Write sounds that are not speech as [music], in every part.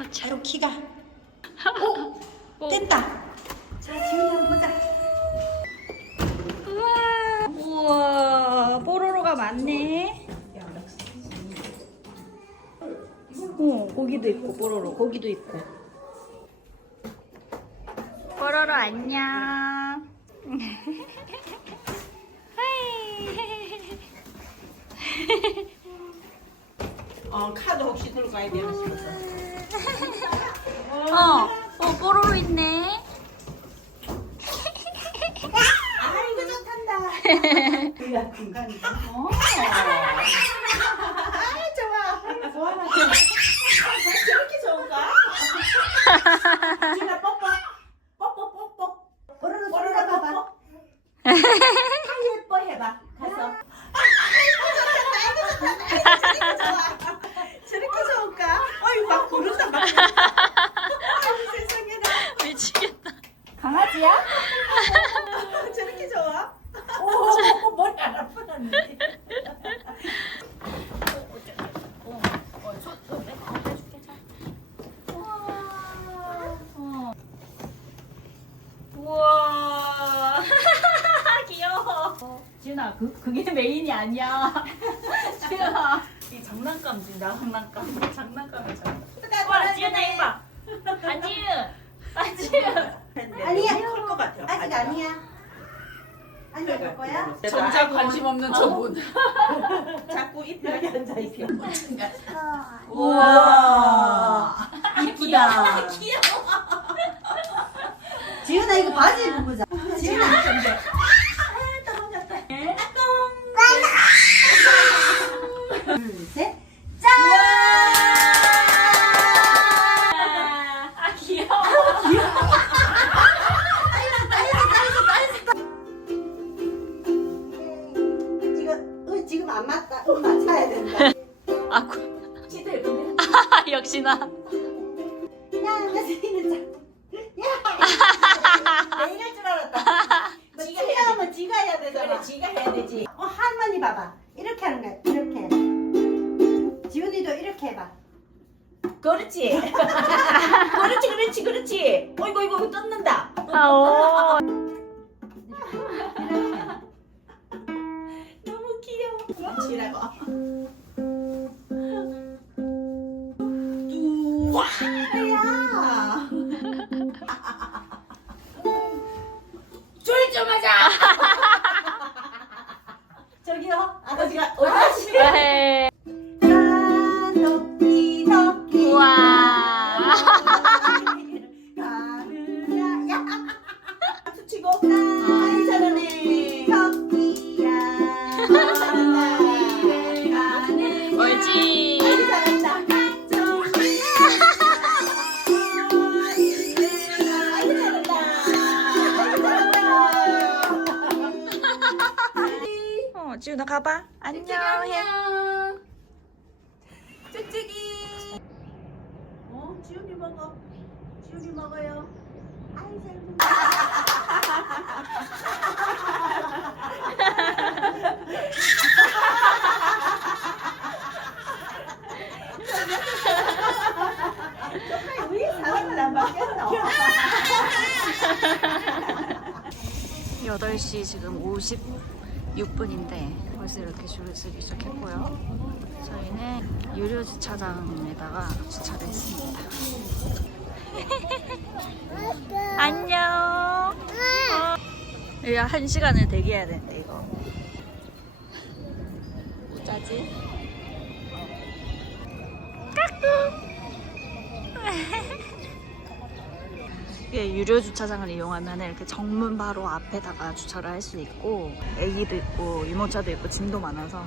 아, 참. 아유 키가 어. 됐다. 자 지훈이 한번 보자. 우와. 우와. 뽀로로가 많네. 어, 고기도 있고, 뽀로로. 고기도 있고. 뽀로로 안녕. [laughs] 하이. [laughs] 어 카드 혹시 들고 가야 되나 싶어서. 어, 어, 뽀로로 있네. 아이고 좋단다. [laughs] 우리가 중간이다. 어. 아 좋아. 좋아라. 저렇게 좋은가? 지훈아 뽀뽀. 뽀뽀 뽀뽀. 뽀로로 뽀로로 봐봐. 아 예뻐 해봐. 가서. 저렇게 좋을까? 어이 막 구른다 막. 아이고 세상에나. 미치겠다. 강아지야? 저렇게 좋아? 오, 머리 안 아프는데. 우와. 귀여워. 지은아, 그, 그게 메인이 아니야. [laughs] 지은아. 이 장난감지, 나 장난감. 장난감이잖아. 와, 지은아, 이거 봐. 안지은. 안지은. 아니야, 클것 같아. 아직 아니야. 아니야, 볼 거야? 정작 관심 없는 저분. [laughs] 자꾸 입에 앉아 있어. 우와. 이쁘다. 귀여워. [laughs] 지은아 이거 바지 입고 보자. 지은아. 아, 떨어졌다. 둘, 셋. 짠! 아, 귀여워. 지금, 어, 지금 안 맞다. 어, 맞춰야 된다. 아, 구- 시들 보내. [laughs] 역시나. 야, 나 지금 자. 야! [laughs] 내 이럴 줄 알았다. [laughs] 뭐 지가 하면 지가 해야 되잖아. 그래, 지가 해야 되지. 어, 할머니 봐봐. 이렇게 하는 거야. 이렇게. 해봐. 그렇지. [laughs] 그렇지, 그렇지, 그렇지. 어이구, 이거 떴는다. 아, 오. [laughs] 너무 귀여워. 지라고. 야. [laughs] 줄좀 하자. 가봐. 안녕. 해. 짹짹이. 어, 지훈이 먹어. 지훈이 먹어요. 아이 잘 먹어. 우리 사람을 안 바뀌었어. 8시 지금 56분인데 벌써 이렇게 줄을 서기 시작했고요. 저희는 유료 주차장에다가 주차를 했습니다. [laughs] 안녕. 어. 여기 한 시간을 대기해야 되는데 이거. 짜지? 이게 유료 주차장을 이용하면 이렇게 정문 바로 앞에다가 주차를 할 수 있고 애기도 있고 유모차도 있고 짐도 많아서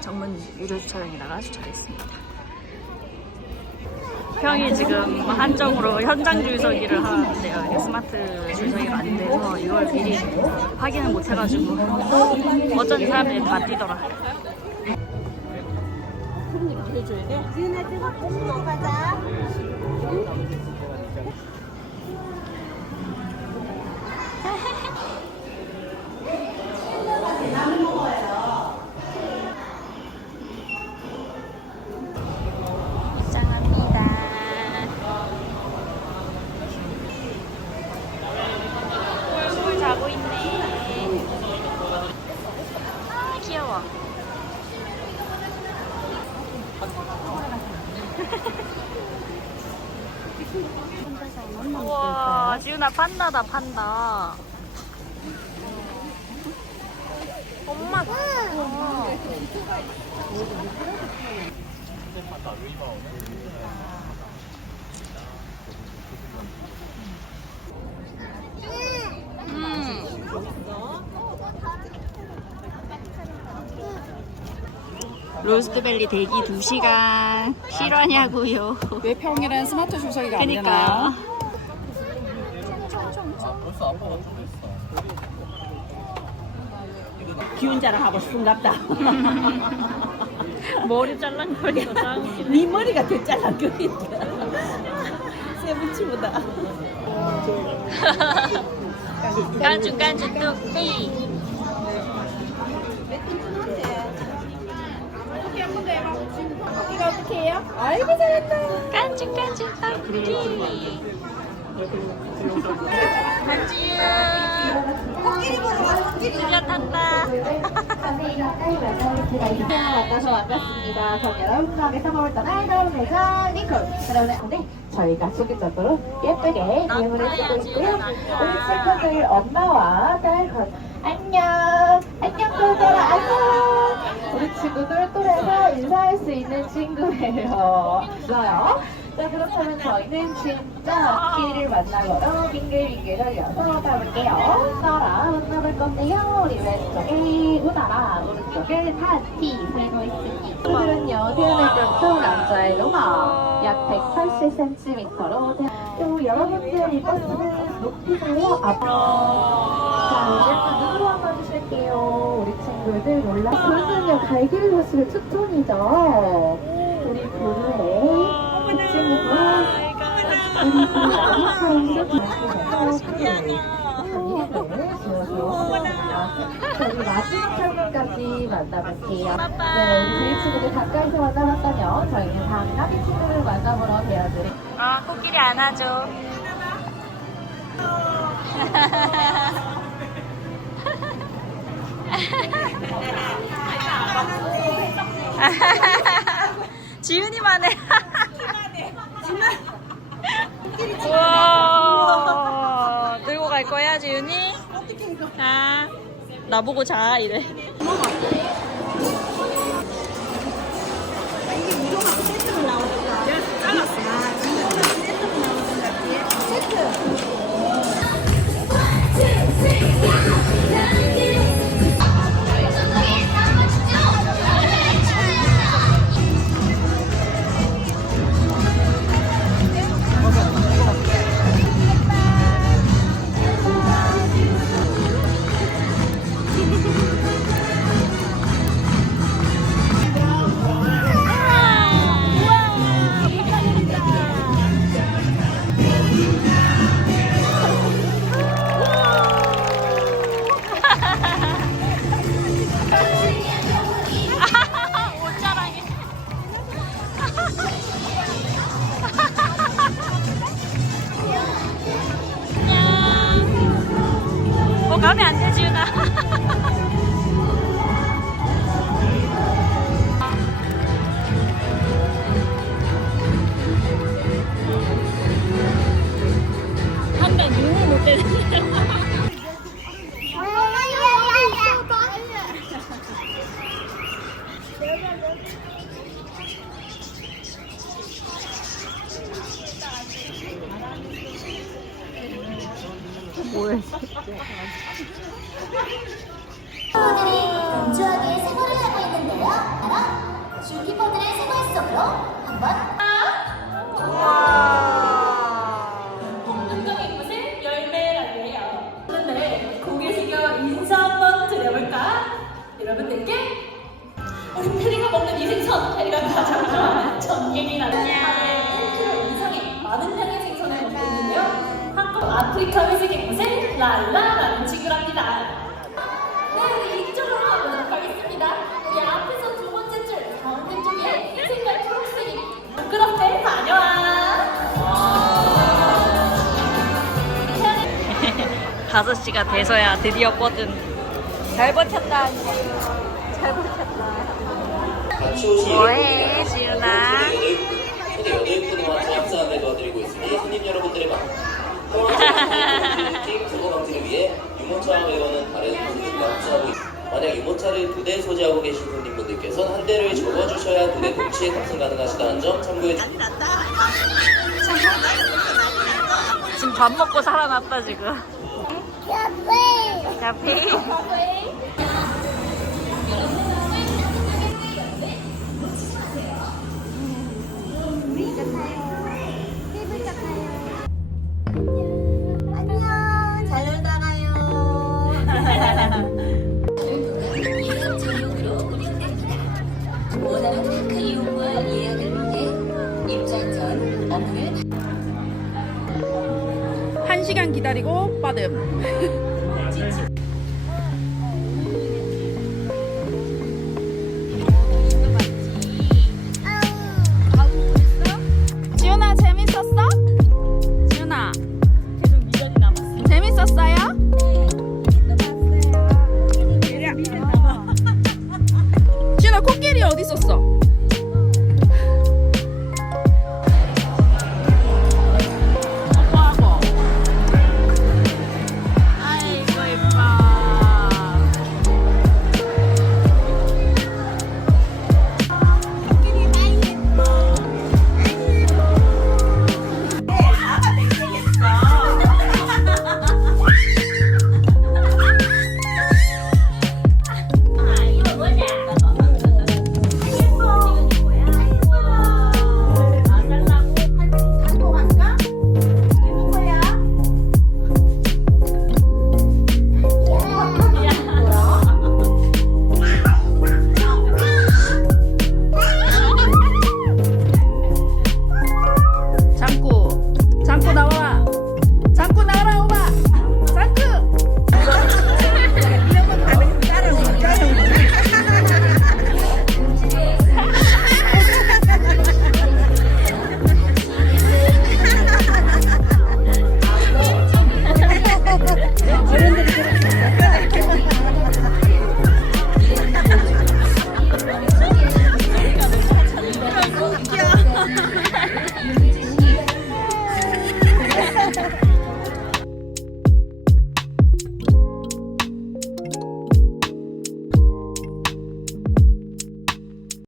정문 유료 주차장에다가 주차를 했습니다. 형이 지금 한정으로 현장 줄서기를 하는데요. 이게 스마트 줄서기가 안 돼서 이걸 미리 확인을 못 해가지고 어쩐지 사람들이 다 뛰더라. 지은아 뜨거 공부로 가자. 짠합니다. 우와, 지훈아 판다다 판다. 엄마. 로스트밸리 대기 2시간 실화냐고요. 왜 평일엔 스마트 주석이가 안 그니까 되나요? 기운 자랑하고 싶은갑다. [laughs] 머리 잘랑거리고 [laughs] 네 머리가 더 잘랑거린다. 세븐치보다. [laughs] 깐죽깐죽 뚝기 이거 어떻게 해요? 아이고 잘했다. 깐죽깐죽 뚝기 한지윤 드디어 탄다 만나서. 전 여러분과 함께 선물을 떠날 다음 매장 링클. 여러분, 네, 저희가 소개적으로 예쁘게 기획을 해주고 있고요. 우리 친구들 엄마와 딸 건. 안녕. 안녕, 얘들아. 안녕. 친구들 또래가 인사할 수 있는 친구예요. 좋아요. 자, 그렇다면 저희는 진짜 끼리를 만나거나 빙글빙글 돌려서 가볼게요. 써라 만나볼 건데요. 우리 왼쪽에 우나라, 오른쪽에 타티 살고 있습니다. 오늘은요, 태어날 때부터 남자의 로마 약 180cm로 또 여러분들 이 버스는 높이가요. 앞으로 자, 이제 주실게요. 우리 친구들 놀라. 저는요, 갈길 버스를 추천이죠. 우리 부르의 그 친구가 우리 우리 마지막 설문까지 만나볼게요. 네, 우리 저희 친구들 가까이서 만나봤다면 저희는 다음 이 친구를 만나보러 되어드릴게요. 아 코끼리 안아줘 [laughs] [laughs] 지윤이만 해 우와. 들고 갈 거야 지윤이? 자 나보고 자 이래 친구들이 건조하게 생활을 하고 있는데요. 바로 주키퍼들의 생활 속으로 한번 운동의 곳은 열매라고 해요. 그런데 고개 숙여 인사 한번 드려볼까? 여러분들께 우리 페리가 먹는 이 생선, 페리가 가장 5시가 돼서야 드디어 뻗은 잘 버텼다 잘 버텼다 뭐해 지윤아 손님 여러분들의 팀 국어 강진을 위해 유모차와 매거는 다른 분들과 합사하고 있습니다. 만약 유모차를 두 대 소지하고 계신 손님분들께서는 한 대를 적어주셔야 두 대 동시에 탑승 가능하시다는 점 참고해 주세요. 지금 밥 먹고 살아났다 지금. Cà phê 1시간 기다리고 빠듬. [laughs]